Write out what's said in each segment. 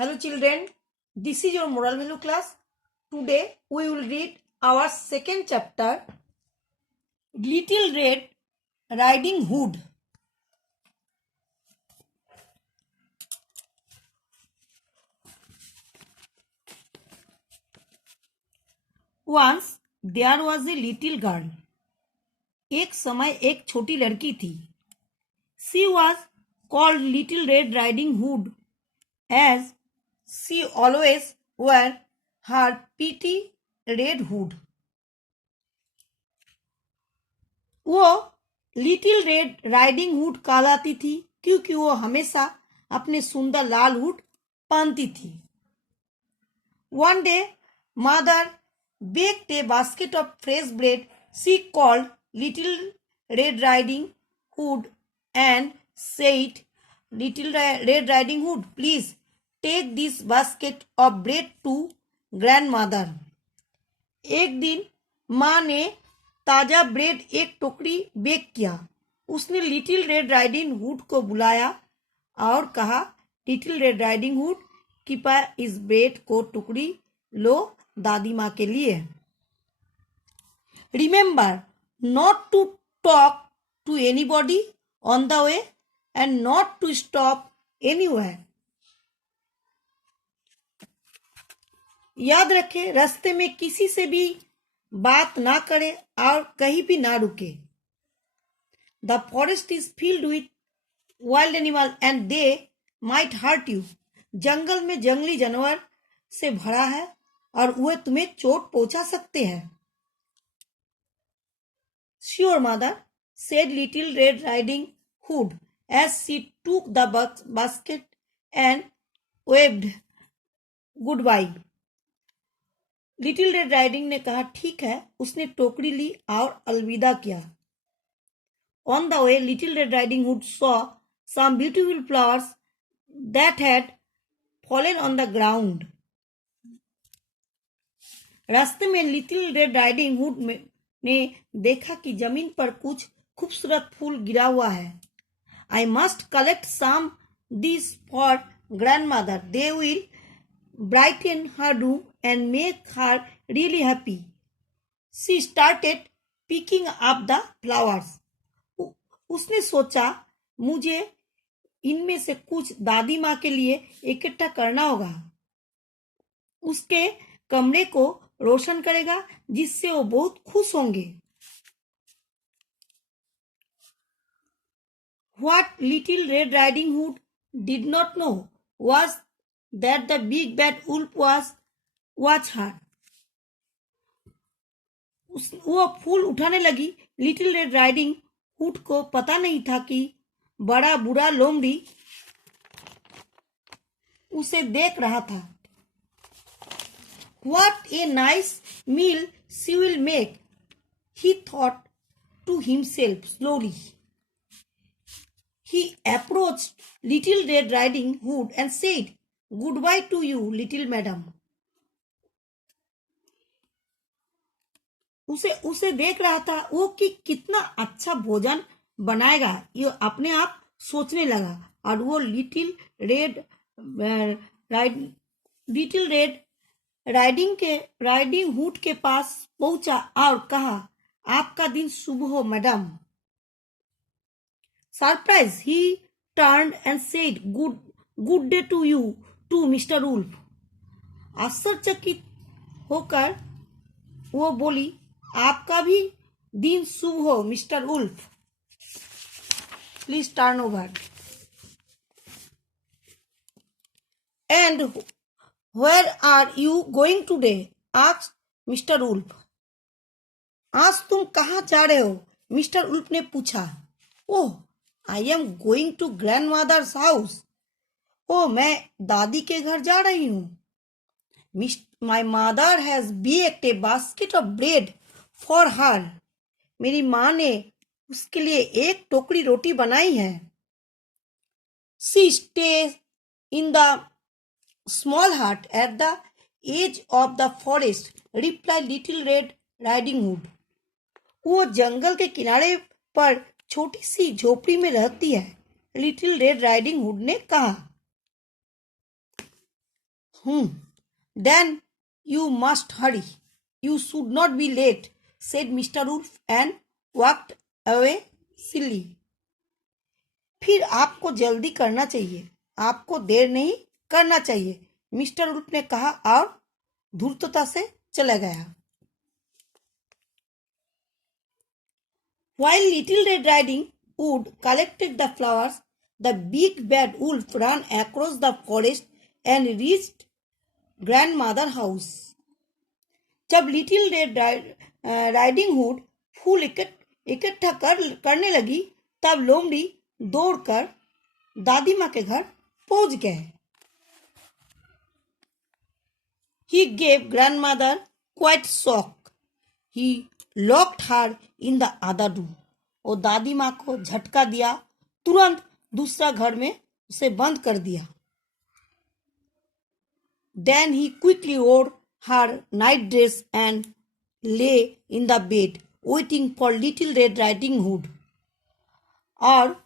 Hello children, this is your moral value class. Today we will read our second chapter, Little Red Riding Hood. Once there was a little girl. एक समय एक छोटी लड़की थी. She was called Little Red Riding Hood as she always wore her pretty red hood. वो little red riding hood कहलाती थी क्योंकि वो हमेशा अपने सुंदर लाल हुड पहनती थी. One day, mother baked a basket of fresh bread. She called Little Red Riding Hood and said, "Little Red Riding Hood, please take this basket of bread to grandmother." एक दिन माँ ने ताजा ब्रेड एक टोकरी bake किया. उसने little red riding hood को बुलाया और कहा, लिटिल रेड राइडिंग हुड, कृपया इस ब्रेड को टुकड़ी लो दादी माँ के लिए. Remember not to talk to anybody on the way and not to stop anywhere. याद रखें, रास्ते में किसी से भी बात ना करें और कहीं भी ना रुके. The forest is filled with wild animal and they might hurt you. जंगल में जंगली जानवर से भरा है और वह तुम्हें चोट पहुंचा सकते हैं. Sure mother, said little red riding hood as she took the basket and waved good bye. Little red riding ने कहा, ठीक है. उसने टोकरी ली और अलविदा किया. On the way little red riding hood saw some beautiful flowers that had fallen on the ground. रास्ते में लिटिल रेड राइडिंग हुड ने देखा कि जमीन पर कुछ खूबसूरत फूल गिरा हुआ है. I must collect some this for grandmother. They will brighten her room and make her really happy. She started picking up the flowers. उसने सोचा, मुझे इनमें से कुछ दादी माँ के लिए इकट्ठा करना होगा. उसके कमरे को रोशन करेगा जिससे वो बहुत खुश होंगे. What Little Red Riding Hood did not know was that the big bad wolf was watch her. वो फूल उठाने लगी. लिटिल रेड राइडिंग हुड को पता नहीं था कि बड़ा बुरा लोमड़ी उसे देख रहा था. What a nice meal she will make, he thought to himself slowly. He approached Little Red Riding Hood and said, "Goodbye to you, little madam." उसे देख रहा था वो कि कितना अच्छा भोजन बनाएगा. ये अपने आप सोचने लगा और वो लिटिल रेड राइडिंग हुड के पास पहुंचा और कहा, आपका दिन शुभ हो madam. Surprise he turned and said, good day to you too mister Wolf. आश्चर्यचकित होकर वो बोली, आपका भी दिन शुभ हो mister Wolf. Please turn over. And where are you going today, asked mister Wolf. आज तुम कहाँ जा रहे हो, मिस्टर वुल्फ ने पूछा. Oh, I am going to grandmother's house. ओ, मैं दादी के घर जा रही हूँ. My mother has baked a basket of bread for her. मेरी माँ ने उसके लिए एक टोकरी रोटी बनाई है. She stays in the small hut at the edge of the forest, replied little red riding hood. वो जंगल के किनारे पर छोटी सी झोपड़ी में रहती है, लिटिल रेड राइडिंग हुड ने कहा. Then you must hurry. You should not be late, said Mr. Wolf and walked away silly. फिर आपको जल्दी करना चाहिए, आपको देर नहीं करना चाहिए, मिस्टर उल्फ ने कहा और धूर्तता से चला गया। While Little Red Riding Hood collected the flowers, the big bad wolf ran across the forest and reached grandmother house. जब लिटिल रेड राइडिंग हुड फूल इकट्ठा करने लगी, तब लोमड़ी दौड़कर दादी माँ के घर पहुंच गए। He gave grandmother quite shock. He locked her in the other room. और दादी माँ को झटका दिया, तुरंत दूसरा घर में उसे बंद कर दिया। Then he quickly wore her night dress and lay in the bed waiting for Little Red Riding Hood. और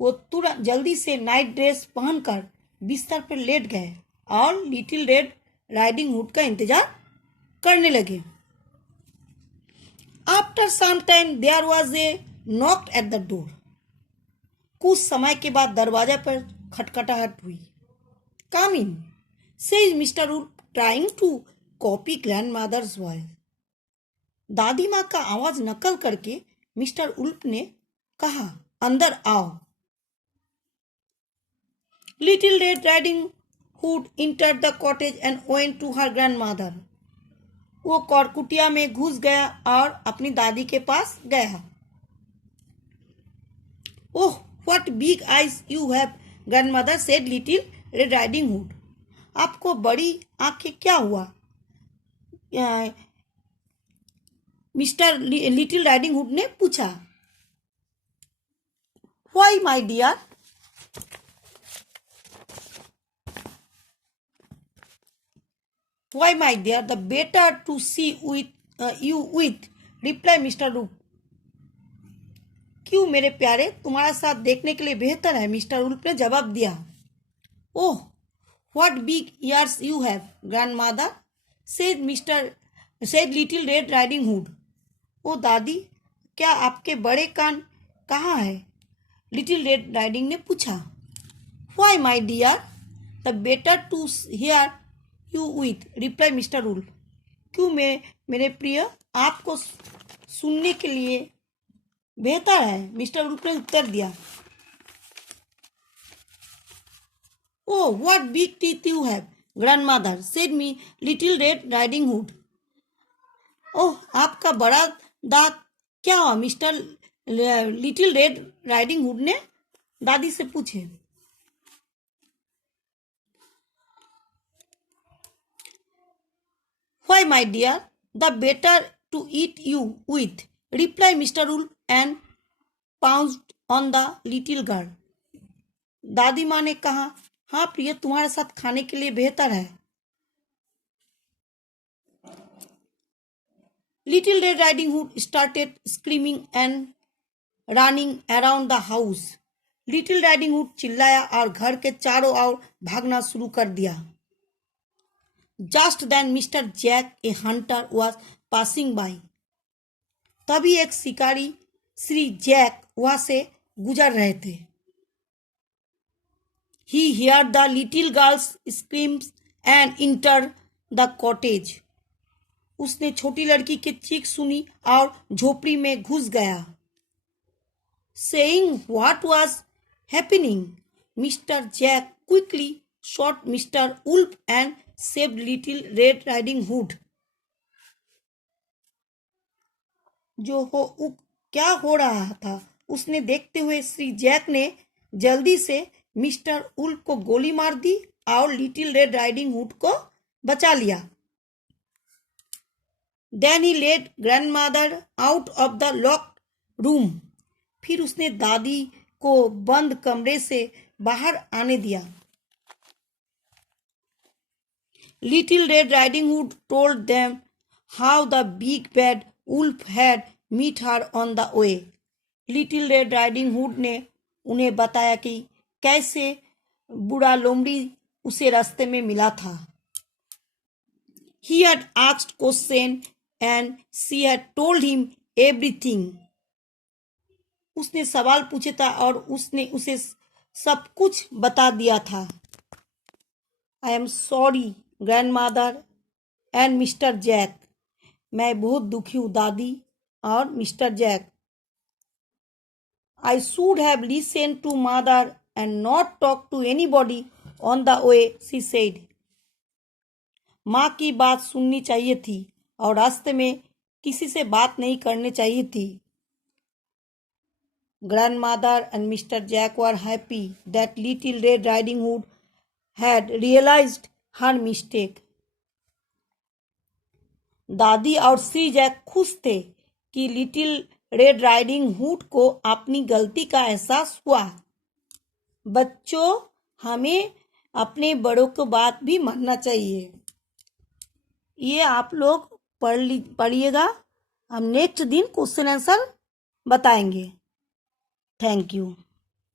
वो तुरंत जल्दी से नाइट ड्रेस पहनकर बिस्तर पर लेट गए और लिटिल रेड राइडिंग हुड का इंतजार करने लगे। After some time there was a knock at the door. कुछ समय के बाद दरवाजा पर खटखटाहट हुई. कम इन, सेज मिस्टर वुड trying to copy grandmother's voice. दादी माँ का आवाज नकल करके मिस्टर उल्फ ने कहा, अंदर आओ. Little red riding hood entered the cottage and went to her grandmother. वो कुटिया में घुस गया और अपनी दादी के पास गया. Oh, what big eyes you have, grandmother said little red riding hood. आपको बड़ी आंखें क्या हुआ? मिस्टर लिटिल राइडिंग हुड ने पूछा. Why my dear, Why, my dear, the better to see with you with, reply Mr. Wolf. क्यों मेरे प्यारे, तुम्हारे साथ देखने के लिए बेहतर है, मिस्टर वुल्फ ने जवाब दिया. Oh, what big ears you have, grandmother, said little red riding hood. ओ दादी, क्या आपके बड़े कान कहाँ है? लिटिल रेड राइडिंग ने पूछा. Why my dear, the better to hear you with, reply mister Wolf. क्यों मेरे प्रिय, आपको सुनने के लिए बेहतर है, मिस्टर वुल्फ ने उत्तर दिया. Oh, what big teeth you have, grandmother, said me little red riding hood. ओह, आपका बड़ा दांत क्या हुआ, mister little red riding hood ने दादी से पूछे. Why, my dear, the better to eat you with, replied Mr. Wolf and pounced on the little girl. दादी माँ ने कहा, हाँ प्रिय, तुम्हारे साथ खाने के लिए बेहतर है. Little Red Riding Hood started screaming and running around the house. Little Riding Hood चिल्लाया और घर के चारों ओर भागना शुरू कर दिया. Just then Mr. Jack, a hunter, was passing by. तभी एक शिकारी श्री जैक वहां से गुजर रहे थे. He heard the little girl's screams and entered the cottage. उसने छोटी लड़की की चीख सुनी और झोपड़ी में घुस गया. Saying what was happening, Mr. Jack quickly shot Mr. Wolf and saved Little Red Riding Hood. क्या हो रहा था उसने देखते हुए श्री जैक ने जल्दी से मिस्टर उल्फ को गोली मार दी और लिटिल रेड राइडिंग हुड को बचा लिया. Then he led grandmother out of the locked room. फिर उसने दादी को बंद कमरे से बाहर आने दिया. Little Red Riding Hood told them how the big bad wolf had met her on the way. Little Red Riding Hood ने उन्हें बताया कि कैसे बूढ़ा लोमड़ी उसे रास्ते में मिला था. He had asked question and she had told him everything. उसने सवाल पूछे था और उसने उसे सब कुछ बता दिया था. I am sorry, grandmother and Mr. Jack. मैं बहुत दुखी हूँ दादी और mister Jack. I should have listened to mother and not talked to anybody on the way, she said. माँ की बात सुननी चाहिए थी और रास्ते में किसी से बात नहीं करनी चाहिए थी. Grandmother and Mr. Jack were happy that Little Red Riding Hood had realized her mistake. दादी और श्री जैक खुश थे कि लिटिल रेड राइडिंग हुड को अपनी गलती का एहसास हुआ. बच्चों, हमें अपने बड़ों को बात भी मानना चाहिए. ये आप लोग पढ़िएगा. हम नेक्स्ट दिन क्वेश्चन आंसर बताएंगे. Thank you.